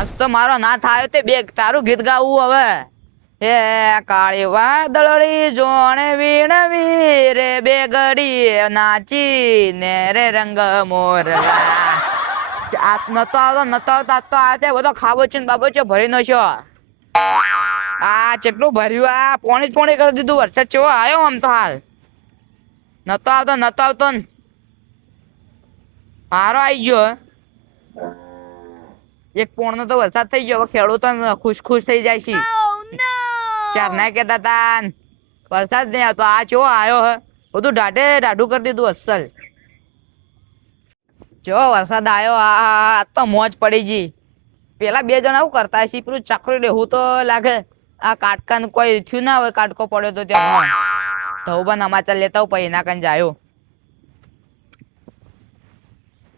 આજ તો મારો ના થાય તે બે તારું ગીત ગાવું હવે. એ કાળી વાદળડી જોણે વીણવી રે બે ઘડી નાચી ને રે રંગ મોરલા. આ નતો આવતો આજ તો આ તે બધો ખાબો છે ને બાબો છે ભરી નો છો. આ કેટલું ભર્યું આ પોણી કરી દીધું. વરસાદ ચેવો આવ્યો આમ તો હાલ નતો આવતો ને મારો આવી ગયો. એક પોણનો તો વરસાદ થઈ ગયો. ખેડૂતો ખુશ થઈ જાય છે. ચાર ના કેતા તા વરસાદ નહીં આવતો આ ચેવો આવ્યો હે. બધું ઢાઢું કરી દીધું અસલ. ચેવો વરસાદ આવ્યો. આ તો મોજ પડી ગઈ. પેલા બે જણા શું કરતા હશે પેલું ચકરી રહેવું તો લાગે. આ કાટકાન કોઈ થયું ના હોય. કાટકો પડ્યો તો ત્યાં ધવબા સમાચાર લેતા હું પછી એના કન જાયો.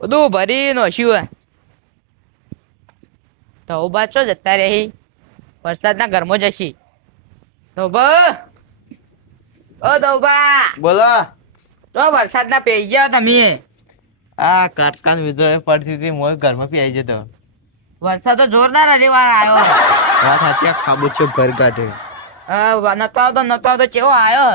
બધું ભરી નોશ્યું ધવબા ચો જતા રહી. વરસાદના ઘરમાં જશી. ધવબા ઓ ધવબા બોલો. તો વરસાદના પેઈ ગયા તમે. આ કાટકાન વીજો પડતી હતી મોય ઘરમાં પી આવી જતો. વરસાદ તો જોરદાર હરીવાર આવ્યો. વાત સાચી. આ ખાબોચિયો ભર કાઢે. નતો આવતો ચેવો આવ્યો.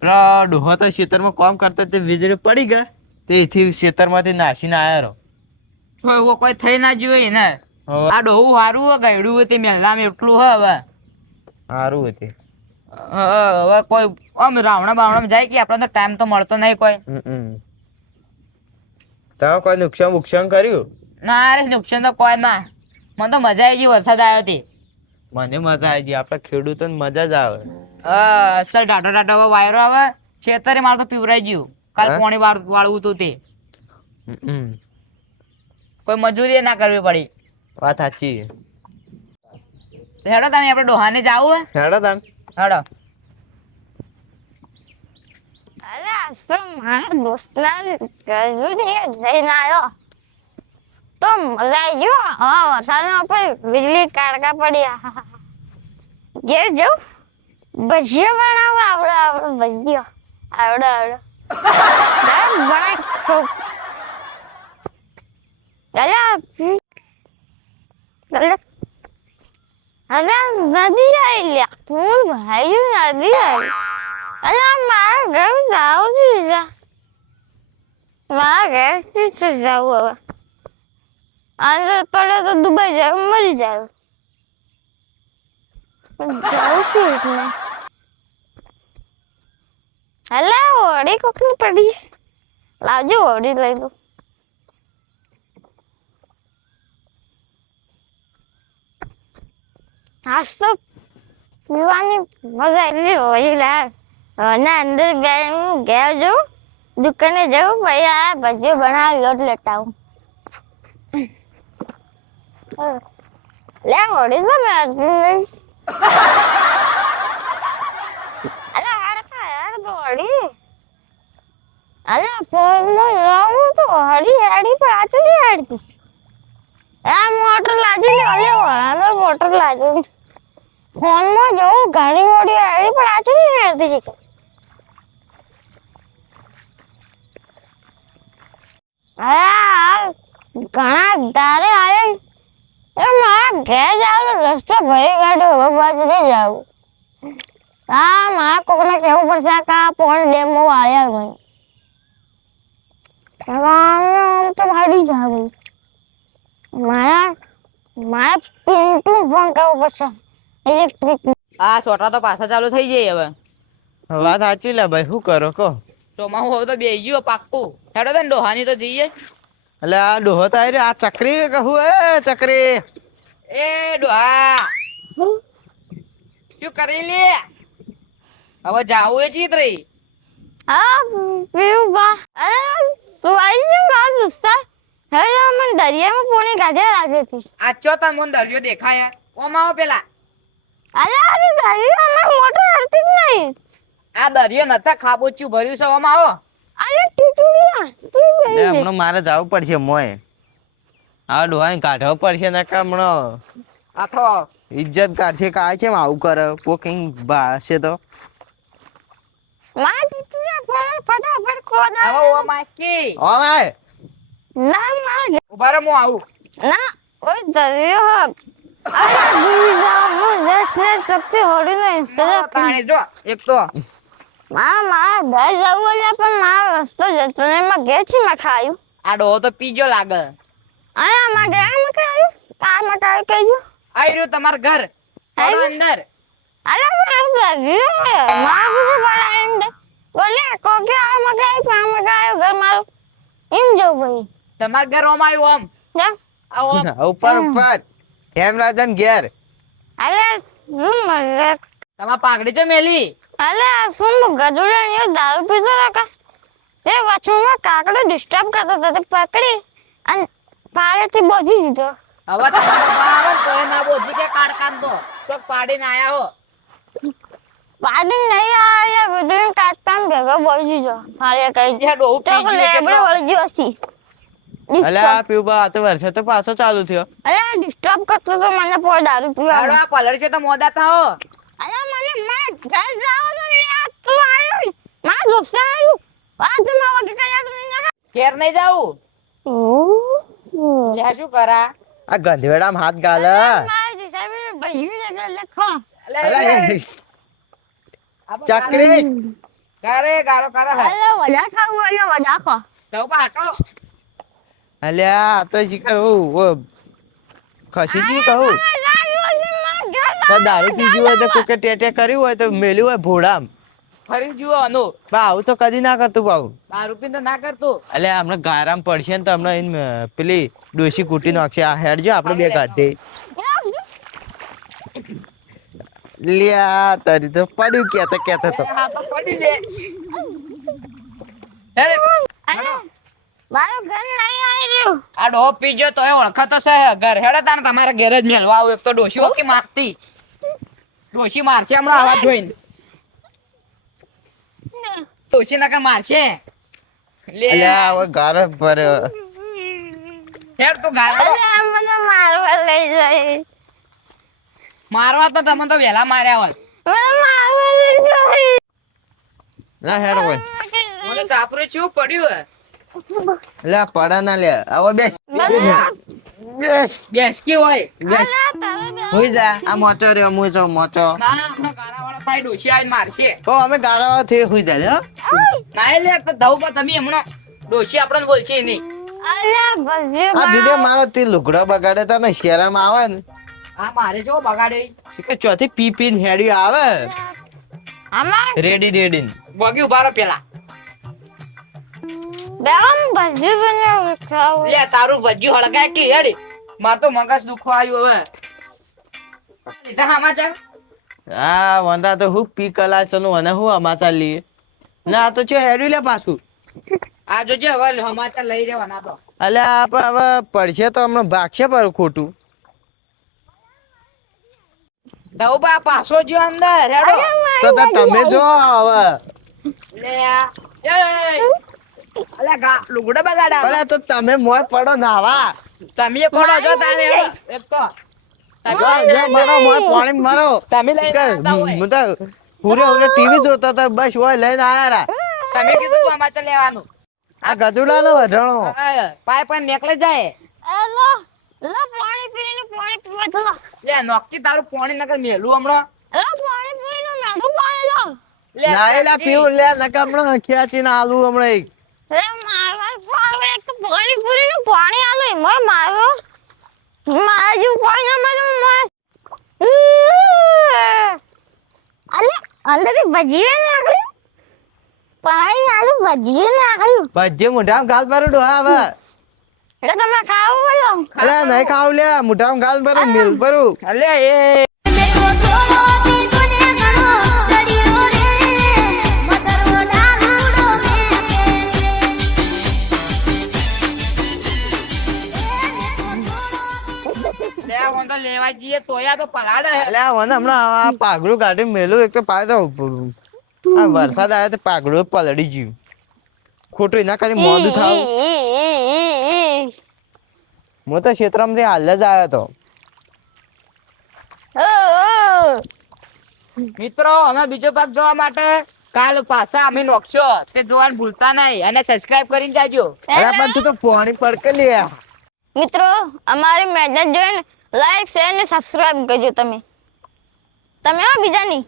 પેલો ડોહો તો ખેતરમાં કામ કરતો તે વીજળી પડી ગયા તેથી ખેતરમાંથી નાસીને આવ્યો. એવો કોઈ થઈ ના જોઈએ ને. આ ડોહું સારું હે ગયડું હતી મેલામાં એટલું હે હવે. સારું હતી. હવે કોઈ આમ રાવણા બાવણા જાય કે આપણને તો ટાઈમ તો મળતો નહીં કોઈ. તમે કોઈ નુકસાન કર્યું? ના રે નુકસાન તો કોઈ ના. મને તો મજા આવી ગઈ વરસાદ આવ્યો હતી. મને મજા આવી ગઈ. આપડા ખેડૂતોને મજા જ આવે. અસલ ટાટો વાયરો આવે. છેતરે મારે તો પીવરાઈ ગયું. કાલ પાણી વાળવું હતું તે. કોઈ મજૂરી ના કરવી પડી. વાત સાચી. હેડો તાણી આપણે ડોહાને જાવું હે. હેડો તાણ. હેડો. અરે આશ્રમ મારા દોસ્તના જઈને આવ્યો તો મજા આવી ગયો. હા વરસાદમાં પણ વીજળી કાળકા પડી. ઘેર જાઉં ભજીયા બનાવો. ભજીયા આવડે બનાવી ખૂબ. હવે નદી આવી લ્યા. પૂર ભરાઈ ગયું. નદી આવી. અલા મારા ઘર જાવું છે. મારા ઘરથી છે જાવું હવે. અંદર પડે તો દુબઈ જાય મરી જાય. જાઉં છું એટલે અલા ઓડી કોકની પડી. લાવજો ઓડી લઈ દો. આજ તો પીવાની મજા એટલી હોય યાર. અને અંદર બેન ઘેર જાઉં દુકાને જાઉં પછી આ ભજીયો બનાવી લોટ લેતા આવું. લે ઓડી છે ને અરે હેડ ઓડી. અરે ફોનમાં લાવું તો હડી પણ આચું નહીં હેડતી. આ મોટર લાજી લે. અલે વળાનો મોટર લાજી. ફોનમાં જોઉં ઘણી મોટી હેડી પણ આચું નહીં હેડતી છે. ઘણા દારે આવે મારા ઘેર જવાનો રસ્તો ભરી કાઢ્યો. હવે બાજુ નહીં જાવું. મારા કોકને કેવું પડશે કે પોણ ડેમમાં વાળ્યા મને. આમ તો ભાડી જાવ. મારા પિન્ટુ ફોન કરવો પડશે ઇલેક્ટ્રિક. આ છોટા તો પાછા ચાલુ થઈ જાય હવે. વાત સાચી લે ભાઈ. શું કરો કહો? ચોમાસું હવે તો બેસી ગયો પાક્કું. હેડો તને ડોહાની તો જઈએ. એટલે આ ડોહો તો આવી રહ્યો. આ ચકરી કહું. ચકરી એ ડોહા શું કરી લે. હવે જાવું એ ચિત્રી. હા પીવું બા. અરે તું આવી ગયો મારા દોસ્તા. હવે મને દરિયામાં પોણી કાઢ્યા લાગે છે. આ ચો તન મને દરિયો દેખાય. ઓમાં પેલા અરે દરિયામાં મોટર હડતી જ નહીં. આ દરિયો નતા ખાબોચ્યું ભર્યું છે. ઓમાં આવો. અરે ટીટુડિયા હમણાં મારે જવું પડશે મોય. આ ડોહાને કાઢવો પડશે ને હમણાં આખો ઇજ્જત કાઢશે. કાય છે આવું કરે પોકિંગ ભાશે તો. માં ટીટુડિયા ફટાફટ ખોદ. હવે ઓમાં કી ઓય ના માં ઉભા રહો હું આવું. ના ઓય દરિયો અરે જીવી જાવ હું જસને ચપટી હોડીને ઇન્સ્ટા તાણી જો એક તો મારા ઘર જવું એટલે પણ મારો રસ્તો જતો નહીં માં ઘેર છે માં ખાયું આ ડોહો તો પીજો લાગે અરે માં ઘેર માં ખાયું તાર માં ખાયું કહેજો આઈ રહ્યું તમારું ઘર પડો અંદર અરે પણ દરિયો માં કુછ બડા એન્ડ બોલે કોકે આ માં ખાયું ઘર મારું એમ જો ભાઈ તમારું ઘર ઓમ આવ્યું આમ જા આવો આમ. ઉપર ઉપર હેમરાજન ઘેર અરે શું મજાક તમાર પાઘડી જો મેલી અલે શું ગજુડા ને દારૂ પીતો હતા કા એ વાચુમાં કાકડો ડિસ્ટર્બ કરતો હતો તે પકડી અને પાળેથી બોધી દીધો હવે તમારો બા આવે ને તો એ ના બોધી કે કાઢ દો ચોક પાડીને આયા હો પાડી નહીં આવ્યા વિદરી કાટતા ભેગો બોધી દીધો ફાળે કઈ જે ડોહું તો પી ગયું લેબડે વળી ગયો હસી અલ્યા પીવા આ તો વરસાદ તો પાછો ચાલુ થયો અલે ડિસ્ટર્બ કરતો તો મને પોર દારૂ પીવા આ પલળ છે તો મોદા થાઓ અલે મને માર ઘર જાવ તો યાર તું આવ્યો માર દોસ્ત આવ્યો આ તો માં વગે કયા તો નહીં ઘેર નહીં જાવું લે શું કરા આ ગંધેડામાં હાથ ગાલે માર દિશાબે ભાઈ લખો ચકરી કરે ગારો કરે હે અલે વડા ખાવું અલે વડા ખા તો પાટો અલ્યા આ તો શીખર હું ખસીજી કહું તો દારૂ પીજી હોય તો કોકે ટેટે કર્યું હોય તો મેલ્યું હોય ભોડામ ફરી જુઓ અનુ બા આવું તો કદી ના કરતું બાઉ દારૂ પીને તો ના કરતું અલ્યા હમણાં ગારામ પડશે ને તો હમણાં પેલી ડોસી કૂટી નાખશે આ હેડજો આપણે બે કાઢે લ્યા તારી તો પડ્યું કેતા તો હા તો પડી લે હેડે અલે મારું ઘર નહીં આવી રહ્યું આ ડોહો પીજો તો એ ઓળખાતો છે ઘર હેડે તાને તમારા ઘેર જ મેલવા આવું એક તો ડોશી ઓકી મારતી ડોશી મારશે હમણાં અવાજ જોઈને ડોશી નકર મારશે લે અલ્યા હવે ગારો પર હેડ તું ગારો અલે મને મારવા લઈ જાય મારવા તો તમે તો વેલા માર્યા હોય મને મારવા લઈ જાય ના હેડ હોય મને સાપરું શું પડ્યું હે અલ્યા પડા ના લે હવે બેસ બેસ બેસકી હોય બેસ હોઈ જા આ મોચો રે હું છો મોચો ના હમણાં ગારાવાળા ભાઈ ડોશી આવીને મારશે ઓ અમે ગારો થી હોઈ જા લ્યો ના લે તો ધવ પર તમે હમણાં ડોશી આપણને બોલશે નહીં અલે બજી આ દીદે મારો તે લુગડો બગાડે તો ને શેરામાં આવે ને આ મારે જો બગાડે કે ચોથી પી પી ને હેડી આવે અમાર રેડી બગી ઉભા રહો પેલા બેમ બજી બને ખાવ લે તારું ભજ્યું હળગાય કે હેડી માર તો મગજ દુખો આવ્યું હવે લીધા સમાચાર આ વંદા તો હું પી કલાસનું અને હું અમાચા લીએ ના તો ચો હેડી લે પાછું આ જોજે હવે સમાચાર લઈ રહેવાના તો અલ્યા પણ હવે પડશે તો હમણાં ભાગશે પર ખોટું ધવબા પાછો જો અંદર હેડો તો તમે જો હવે લે અલે ગા લુગડા બગાડા અલ્યા તો તમે મોય પડો નાવા તમે પડો જો તારે હેડો. એક તો જો જો મારો મોય પાણી મારો તમે લઈને આવતા હોય. હું તો પૂરે ટીવી જોતો તો બસ હોય લઈને આયા રા તમે કીધું તું સમાચાર લેવાનું આ ગધુડા નો વઢણો પાય પણ નીકળે જાય એલો લો પાણી પીવા તો લે નોકતી તારું પાણી નકર મેલું હમણાં પાણી પીને નાડું પાણી લો લે લાયેલા પીવું લે નકા હમણાં ખેંચીને આલુ હમણાં એક રે મારવા પાવ એક તો પાણી પૂરીનું પાણી આલો એમાં મારો માજુ પાણી માં અલે અંદર ભજીએ નાખ્યું પાણી આલો ભજીએ નાખ્યું ભજ્જે મોઢામાં ગાલ પાડું ડોહા હવે એટલે તમે ખાવું બોલો અલ્યા નહીં ખાવ લે મોઢામાં ગાલ પાડું મિલ પાડું અલે એ લે હું તો લેવા જઈએ તોયા તો પલાડે અલ્યા મને હમણાં આ પાઘડું કાઢી મેલું એક તો પાછો આ વરસાદ આવ્યો તો પાઘડું પલળી ગયું ખોટું એના કાંઈ મોડું થાવ હું તો ક્ષેત્રમાંથી હાલ જ આવ્યો તો મિત્રો અમે બીજો ભાગ જોવા માટે કાલ પાછા અમે નોખશો તે જોવાનું ભૂલતા નહીં અને સબસ્ક્રાઇબ કરીને જાજો અરે પણ તું તો પાણી પડકે લે મિત્રો અમારી મહેનત જોઈને લાઈક શેર ને સબસ્ક્રાઇબ કરજો તમે હો બીજાની